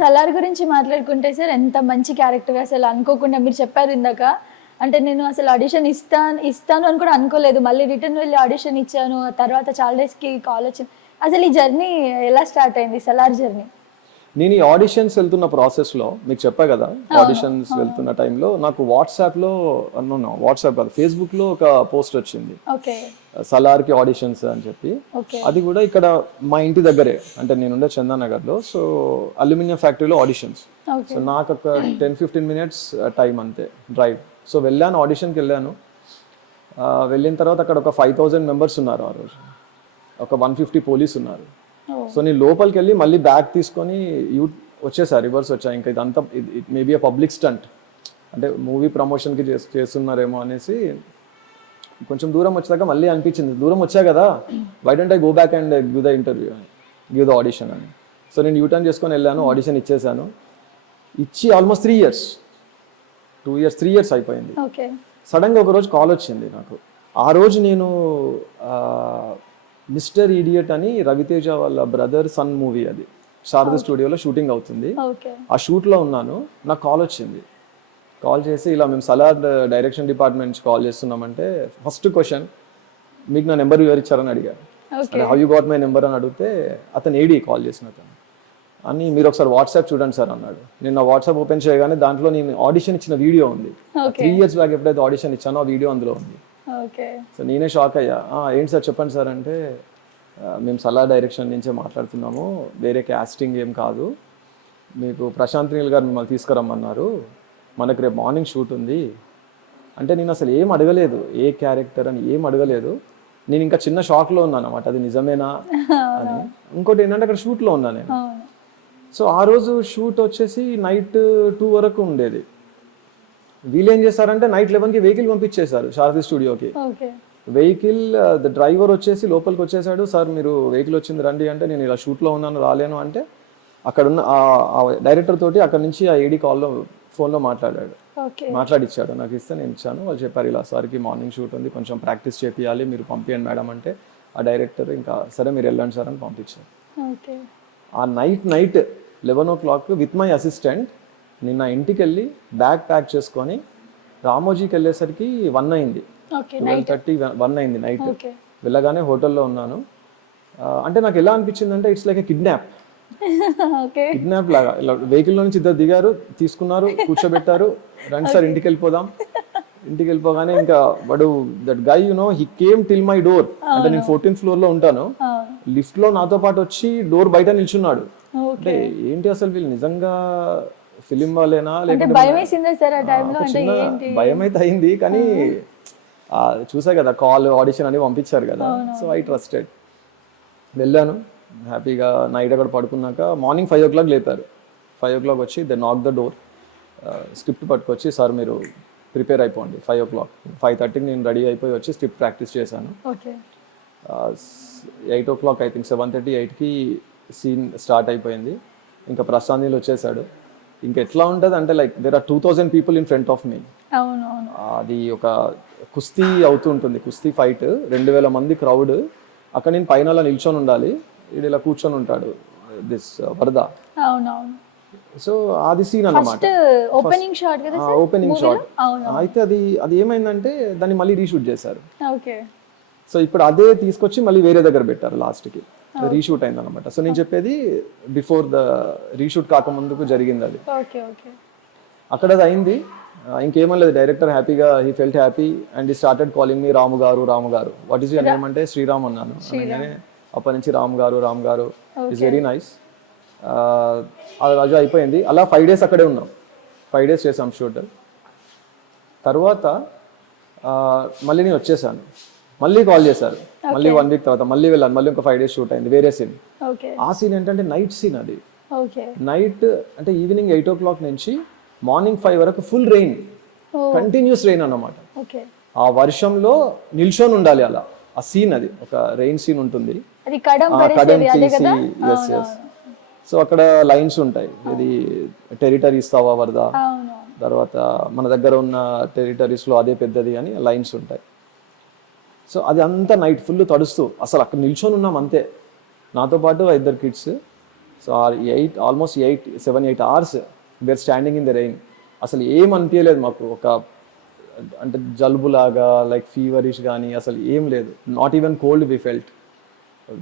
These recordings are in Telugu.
సలార్ గురించి మాట్లాడుకుంటే సార్ ఎంత మంచి క్యారెక్టర్, అసలు అనుకోకుండా మీరు చెప్పారు ఇందాక, అంటే నేను అసలు ఆడిషన్ ఇస్తాను అని కూడా అనుకోలేదు, మళ్ళీ రిటర్న్ వెళ్ళి ఆడిషన్ ఇచ్చాను, తర్వాత చాలా డేస్కి కాల్ వచ్చింది. అసలు ఈ జర్నీ ఎలా స్టార్ట్ అయింది, సలార్ జర్నీ? నేను ఈ ఆడిషన్స్ వెళ్తున్న ప్రాసెస్లో మీకు చెప్పా కదా, ఆడిషన్స్ వెళ్తున్న టైంలో నాకు వాట్సాప్లో కాదు ఫేస్బుక్లో ఒక పోస్ట్ వచ్చింది, సలార్కి ఆడిషన్స్ అని చెప్పి. అది కూడా ఇక్కడ మా ఇంటి దగ్గరే, అంటే నేనుండే చందానగర్లో. సో అల్యూమినియం ఫ్యాక్టరీలో ఆడిషన్స్. సో నాకు ఒక 10-15 minutes టైం అంతే డ్రైవ్. సో వెళ్ళాను, ఆడిషన్కి వెళ్ళాను. వెళ్ళిన తర్వాత అక్కడ ఒక 5,000 members ఉన్నారు ఆ రోజు, ఒక 150 పోలీస్ ఉన్నారు. సో నేను లోపలికి వెళ్ళి మళ్ళీ బ్యాగ్ తీసుకొని వచ్చేసా, రివర్స్ వచ్చా. ఇంకా ఇదంతా it maybe a public stunt, అంటే మూవీ ప్రమోషన్కి చేస్తున్నారేమో అనేసి కొంచెం దూరం వచ్చాక మళ్ళీ అనిపించింది, దూరం వచ్చా కదా, why don't I go back and give the interview, give the audition అని. సో నేను యూటర్న్ చేసుకొని వెళ్ళాను, ఆడిషన్ ఇచ్చేసాను. ఇచ్చి ఆల్మోస్ట్ 3 years 3 years అయిపోయింది. సడన్గా ఒక రోజు కాల్ వచ్చింది నాకు. ఆ రోజు నేను మిస్టర్ ఈడియట్ అని రవితేజ వాళ్ళ బ్రదర్ సన్ మూవీ, అది శారద స్టూడియోలో షూటింగ్ అవుతుంది. ఆ షూట్లో ఉన్నాను, నాకు కాల్ వచ్చింది. కాల్ చేసి ఇలా మేము సలార్ డైరెక్షన్ డిపార్ట్మెంట్ నుంచి కాల్ చేస్తున్నామంటే, ఫస్ట్ క్వశ్చన్ మీకు నా నెంబర్ ఎవరు ఇచ్చారని అడిగారు. How you got my number అని అడిగితే, అతను ఏడి కాల్ చేసిన అతను అని, మీరు ఒకసారి వాట్సాప్ చూడండి సార్ అన్నాడు. నేను నా వాట్సాప్ ఓపెన్ చేయగానే దాంట్లో నేను ఆడిషన్ ఇచ్చిన వీడియో ఉంది. 3 years బ్యాక్ ఎప్పుడైతే ఆడిషన్ ఇచ్చానో ఆ వీడియో అందులో ఉంది. సో నేనే షాక్ అయ్యా. ఏంటి సార్ చెప్పండి సార్ అంటే, మేము సలార్ డైరెక్షన్ నుంచే మాట్లాడుతున్నాము, వేరే క్యాస్టింగ్ ఏం కాదు, మీకు ప్రశాంత్ నీల్ గారు మిమ్మల్ని తీసుకురమ్మన్నారు, మనకు రేపు మార్నింగ్ షూట్ ఉంది అంటే. నేను అసలు ఏం అడగలేదు, ఏ క్యారెక్టర్ అని ఏం అడగలేదు. నేను ఇంకా చిన్న షాక్లో ఉన్నాను అన్నమాట, అది నిజమేనా అని. ఇంకోటి ఏంటంటే అక్కడ షూట్లో ఉన్నాను నేను. సో ఆ రోజు షూట్ వచ్చేసి నైట్ 2 వరకు ఉండేది. వీళ్ళు ఏం చేశారంటే నైట్ 11కి వెహికల్ పంపించేశారు శారది స్టూడియోకి. వెహికల్ డ్రైవర్ వచ్చేసి లోపలికి వచ్చేసాడు, సార్ మీరు వెహికల్ వచ్చింది రండి అంటే, నేను ఇలా షూట్లో ఉన్నాను రాలేను అంటే, అక్కడ ఉన్న డైరెక్టర్ తోటి అక్కడ నుంచి ఆ ఏడీ ఫోన్లో మాట్లాడిచ్చాడు. నాకు ఇస్తే నేను ఇచ్చాను. వాళ్ళు చెప్పారు ఇలా సార్కి మార్నింగ్ షూట్ ఉంది, కొంచెం ప్రాక్టీస్ చేపియాలి, మీరు పంపించండి మేడం అంటే, ఆ డైరెక్టర్ ఇంకా సరే మీరు వెళ్ళండి సార్ అని పంపించారు. ఆ night 11 o'clock with my assistant నిన్న ఇంటికి వెళ్ళి బ్యాగ్ ప్యాక్ చేసుకొని రామోజీకి వెళ్ళేసరికి 1 అయింది, 12:30 1 అయింది నైట్. వెళ్ళగానే హోటల్లో ఉన్నాను. అంటే నాకు ఎలా అనిపించింది అంటే, ఇట్స్ లైక్ ఎ కిడ్నాప్ లాగా. ఇలా వెహికల్లో నుంచి ఇద్దరు దిగారు, తీసుకున్నారు, కూర్చోబెట్టారు, రండి సార్ ఇంటికి వెళ్ళిపోదాం. ఇంటికి వెళ్ళిపోగానే ఇంకా వాడు that guy he came till my door. అంటే నేను 14th floor లో ఉంటాను, లిఫ్ట్ లో నాతో పాటు వచ్చి డోర్ బయట నిల్చున్నాడు. అంటే ఏంటి అసలు వీళ్ళు నిజంగా ఫిలిం వాళ్ళేనా, లేకపోతే భయం అయితే అయింది. కానీ చూసా కదా కాల్ ఆడిషన్ అని పంపించారు కదా, సో ఐ ట్రస్టెడ్. వెళ్ళాను హ్యాపీగా. నైట్ అక్కడ పడుకున్నాక మార్నింగ్ 5 o'clock లేపారు. 5 o'clock వచ్చి దే నాక్ ద డోర్, స్క్రిప్ట్ పట్టుకొచ్చి సార్ మీరు ప్రిపేర్ అయిపోండి 5 o'clock. 5:30కి నేను రెడీ అయిపోయి వచ్చి స్క్రిప్ట్ ప్రాక్టీస్ చేశాను. 8 o'clock ఐ థింక్ 7:30 8కి సీన్ స్టార్ట్ అయిపోయింది. ఇంకా ప్రశాంత్ నీల్ వచ్చేసాడు. ఇంకా ఎట్లా ఉంటుంది అంటే, like there are 2,000 people in front of me. అది ఒక కుస్తీ అవుతుంటుంది, కుస్తీ ఫైట్, 2,000 మంది క్రౌడ్. అక్కడ నేను పైన అలా నిల్చొని ఉండాలి, ఇది ఇలా కూర్చొని ఉంటాడు దిస్ వరద. సో అది సీన్ అన్నమాట, ఓపెనింగ్ షాట్. అయితే అది ఏమైందంటే దాన్ని మళ్ళీ రీషూట్ చేశారు. సో ఇప్పుడు అదే తీసుకొచ్చి మళ్ళీ వేరే దగ్గర పెట్టారు, లాస్ట్కి రీషూట్ అయింది అనమాట. సో నేను చెప్పేది బిఫోర్ ద రీషూట్ కాకముందుకు జరిగింది అది. అక్కడ అది అయింది, ఇంకేమని లేదు. డైరెక్టర్ హ్యాపీగా, he felt happy and he started calling me Ramu garu. What is your name అంటే శ్రీరామ్ అన్నాను. అప్పటి నుంచి రామ్ గారు ఇస్ వెరీ నైస్. అది రోజు అయిపోయింది. అలా 5 days అక్కడే ఉన్నాం, 5 days చేసాం షూట్. తర్వాత మళ్ళీ నేను వచ్చేసాను, మళ్ళీ కాల్ చేశారు, మళ్ళీ 1 week తర్వాత మళ్ళీ వెళ్ళాను, మళ్ళీ ఒక 5 days షూట్ అయింది, వేరే సీన్. ఆ సీన్ ఏంటంటే నైట్ సీన్. అది నైట్ అంటే ఈవినింగ్ 8 o'clock నుంచి మార్నింగ్ 5 వరకు ఫుల్ రెయిన్, కంటిన్యూస్ రెయిన్ అన్నమాట. ఆ వర్షంలో నిల్చొని ఉండాలి అలా. ఆ సీన్ అది ఒక రెయిన్ సీన్ ఉంటుంది, కడం తీసి. ఎస్. సో అక్కడ లైన్స్ ఉంటాయి, ఇది టెరిటరీ ఇస్తావా వరద, తర్వాత మన దగ్గర ఉన్న టెరిటరీస్లో అదే పెద్దది అని లైన్స్ ఉంటాయి. సో అది అంతా నైట్ ఫుల్ తడుస్తూ అసలు అక్కడ నిల్చొని ఉన్నాం అంతే. నాతో పాటు 2 kids. So almost 7-8 hours were standing in the rain. అసలు ఏం అనిపించలేదు మాకు, ఒక అంటే జలుబులాగా లైక్ ఫీవరిష్ కానీ అసలు ఏం లేదు. Not even cold we felt,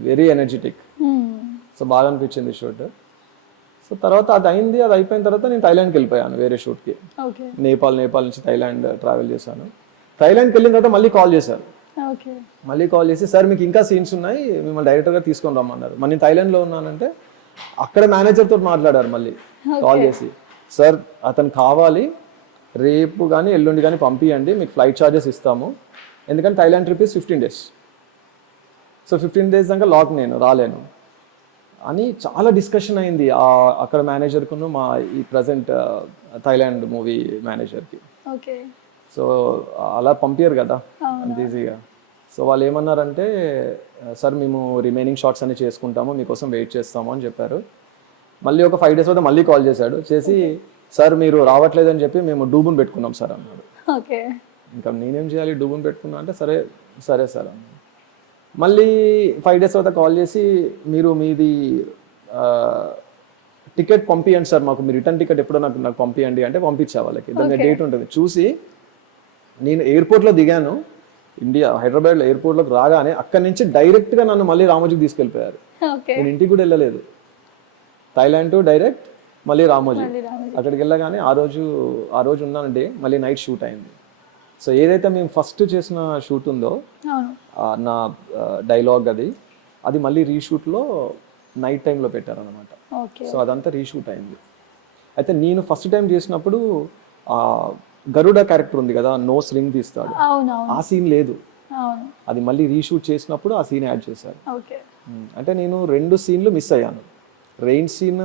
very energetic. So బాగా అనిపించింది షూట్. సో తర్వాత అది అయిపోయిన తర్వాత నేను థైలాండ్కి వెళ్ళిపోయాను వేరే షూట్కి. నేపాల్ నుంచి థైలాండ్ ట్రావెల్ చేశాను. థైలాండ్కి వెళ్ళిన తర్వాత మళ్ళీ కాల్ చేశారు. మళ్ళీ కాల్ చేసి సార్ మీకు ఇంకా సీన్స్ ఉన్నాయి, మిమ్మల్ని డైరెక్టర్గా తీసుకొని రమ్మన్నారు. మరి నేను థైలాండ్లో ఉన్నానంటే అక్కడ మేనేజర్ తోటి మాట్లాడారు మళ్ళీ కాల్ చేసి, సార్ అతను కావాలి, రేపు కానీ ఎల్లుండి కానీ పంపించండి, మీకు ఫ్లైట్ ఛార్జెస్ ఇస్తాము, ఎందుకంటే Thailand trip 15 days. So 15 days దాకా లాక్, నేను రాలేను అని చాలా డిస్కషన్ అయింది అక్కడ మేనేజర్కును మా ఈ ప్రజెంట్ థైలాండ్ మూవీ మేనేజర్కి. సో అలా పంపించారు కదా అంత ఈజీగా. సో వాళ్ళు ఏమన్నారంటే, సార్ మేము రిమైనింగ్ షార్ట్స్ అన్ని చేసుకుంటాము, మీకోసం వెయిట్ చేస్తాము అని చెప్పారు. మళ్ళీ ఒక 5 days తర్వాత మళ్ళీ కాల్ చేశాడు, చేసి సార్ మీరు రావట్లేదని చెప్పి మేము డూబుని పెట్టుకున్నాం సార్ అన్నాడు. ఇంకా నేనేం చేయాలి, డూబుని పెట్టుకున్నా అంటే సరే సార్ అన్నాడు. మళ్ళీ 5 days తర్వాత కాల్ చేసి, మీరు మీది టికెట్ పంపించండి సార్ మాకు, మీ రిటర్న్ టికెట్ ఎప్పుడో నాకు పంపించండి అంటే పంపించా వాళ్ళకి. దాని డేట్ ఉంటుంది చూసి. నేను ఎయిర్పోర్ట్లో దిగాను, హైదరాబాద్లో ఎయిర్పోర్ట్లోకి రాగానే అక్కడి నుంచి డైరెక్ట్గా నన్ను మళ్ళీ రామోజీకి తీసుకెళ్ళిపోయారు. నేను ఇంటికి కూడా వెళ్ళలేదు, థైలాండ్ టు డైరెక్ట్ మళ్ళీ రామోజీ. అక్కడికి వెళ్ళగానే ఆ రోజు ఉన్నానండి, మళ్ళీ నైట్ షూట్ అయింది. సో ఏదైతే మేము ఫస్ట్ చేసిన షూట్ ఉందో నా డైలాగ్ అది మళ్ళీ రీషూట్లో నైట్ టైంలో పెట్టారనమాట. సో అదంతా రీషూట్ అయింది. అయితే నేను ఫస్ట్ టైం చేసినప్పుడు గరుడ క్యారెక్టర్ ఉంది కదా, నోస్ రింగ్ తీస్తాడు, ఆ సీన్ లేదు. అది మళ్ళీ రీషూట్ చేసినప్పుడు ఆ సీన్ యాడ్ చేశారు. అంటే నేను 2 సీన్లు మిస్ అయ్యాను. రెయిన్ సీన్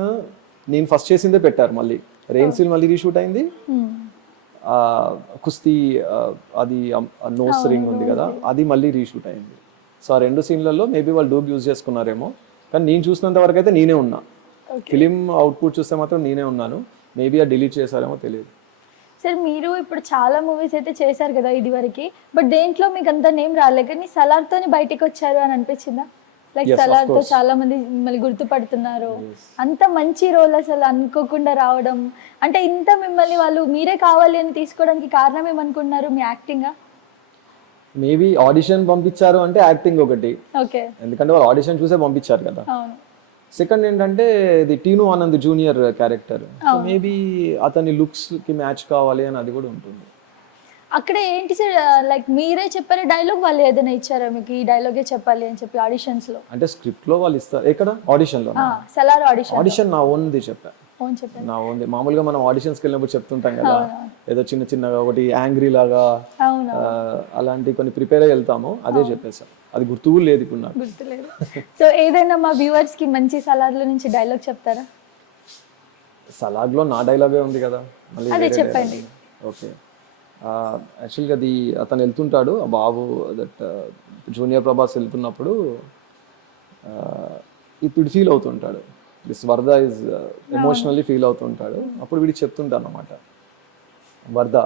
నేను ఫస్ట్ చేసిందే పెట్టారు, మళ్ళీ రెయిన్ సీన్ మళ్ళీ రీషూట్ అయింది. కుస్తీ అది నోస్ రింగ్ ఉంది కదా, అది మళ్ళీ రీషూట్ అయింది. సో ఆ 2 సీన్లలో మేబీ వాళ్ళు డూబ్ యూజ్ చేసుకున్నారేమో, కానీ నేను చూసినంత వరకు అయితే నేనే ఉన్నా. ఫిలిం అవుట్పుట్ చూస్తే మాత్రం నేనే ఉన్నాను. మేబీ ఆ డిలీట్ చేశారేమో తెలియదు. సార్ మీరు ఇప్పుడు చాలా మూవీస్ అయితే చేశారు కదా ఇది వరకు, బట్ దేంట్లో మీకు అంత నేమ్ రాలే, కానీ సలార్తోని బయటికి వచ్చారు అని అనిపించిందా? లైక్ సలార్తో చాలా మంది మిమ్మల్ని గుర్తుపడుతున్నారు. అంత మంచి రోల్ అసలు అనుకోకుండా రావడం, అంటే ఇంత మిమ్మల్ని వాళ్ళు మీరే కావాలి అని తీసుకోవడానికి కారణం ఏమనుకున్నారు? మీ యాక్టింగా? మేబీ ఆడిషన్ పంపించారు అంటే యాక్టింగ్ ఒకటి, ఎందుకంటే వాళ్ళు ఆడిషన్ చూసే పంపించారు కదా. సెకండ్ ఏంటంటే ఇది టీను Anand junior character, so maybe అతని లుక్స్ కి మ్యాచ్ కావాలి అని అది కూడా ఉంటుంది. అక్కడ ఏంటి సార్, లైక్ మీరే చెప్పారు డైలాగ్, వాళ్ళు ఏదైనా ఇచ్చారా మీకు ఈ డైలాగే చెప్పాలి అని చెప్పి ఆడిషన్స్ లో? అంటే స్క్రిప్ట్ లో వాళ్ళు ఇస్తారు. ఎక్కడ ఆడిషన్ లో? సలార్ ఆడిషన్ నా ఓన్ది చెప్పా. నా ఓన్ది. మామూలుగా మనం ఆడిషన్స్కి వెళ్ళినప్పుడు చెప్తుంటాం కదా, ఏదో చిన్నగా ఒకటి యాంగ్రీ లాగా అలాంటి కొన్ని ప్రిపేర్ అయ్యి వెళ్తాము, అదే చెప్పేసా. అది గుర్తు కూడా లేదు ఇప్పుడు నాకు. గుర్తులేదు. సో ఏదైనా మా వ్యూవర్స్ కి మంచి సలార్లో నుంచి డైలాగ్ చెప్తారా? సలార్లో నా డైలాగే ఉంది కదా, మళ్ళీ అదే చెప్పండి. ఓకే, యాక్చువల్గా అది అతను వెళ్తుంటాడు, ఆ బాబు దట్ జూనియర్ ప్రభాస్ వెళ్తున్నప్పుడు ఇప్పుడు ఫీల్ అవుతుంటాడు, దిస్ వరద ఇస్ ఎమోషనల్లీ ఫీల్ అవుతుంటాడు. అప్పుడు వీడికి చెప్తుంటాను అన్నమాట, వరద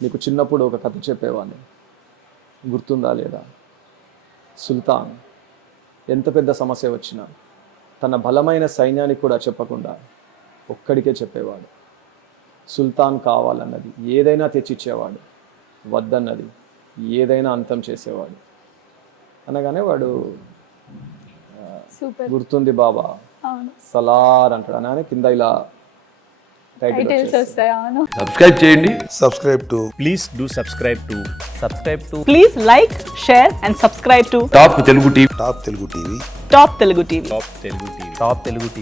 నీకు చిన్నప్పుడు ఒక కథ చెప్పేవాడిని, గుర్తుందా లేదా? సుల్తాన్ ఎంత పెద్ద సమస్య వచ్చినా తన బలమైన సైన్యానికి కూడా చెప్పకుండా ఒక్కడికే చెప్పేవాడు. సుల్తాన్ కావాలన్నది ఏదైనా తెచ్చిచ్చేవాడు, వద్దన్నది ఏదైనా అంతం చేసేవాడు అనగానే వాడు గుర్తుంది బాబా సలార్ అంటాడు. అనగానే కింద ఇలా టైటిల్స్ వస్తాయి. సబ్స్క్రైబ్ చేయండి. Please do subscribe to Please like, share and subscribe to top Telugu TV. Top Telugu TV. Top Telugu TV.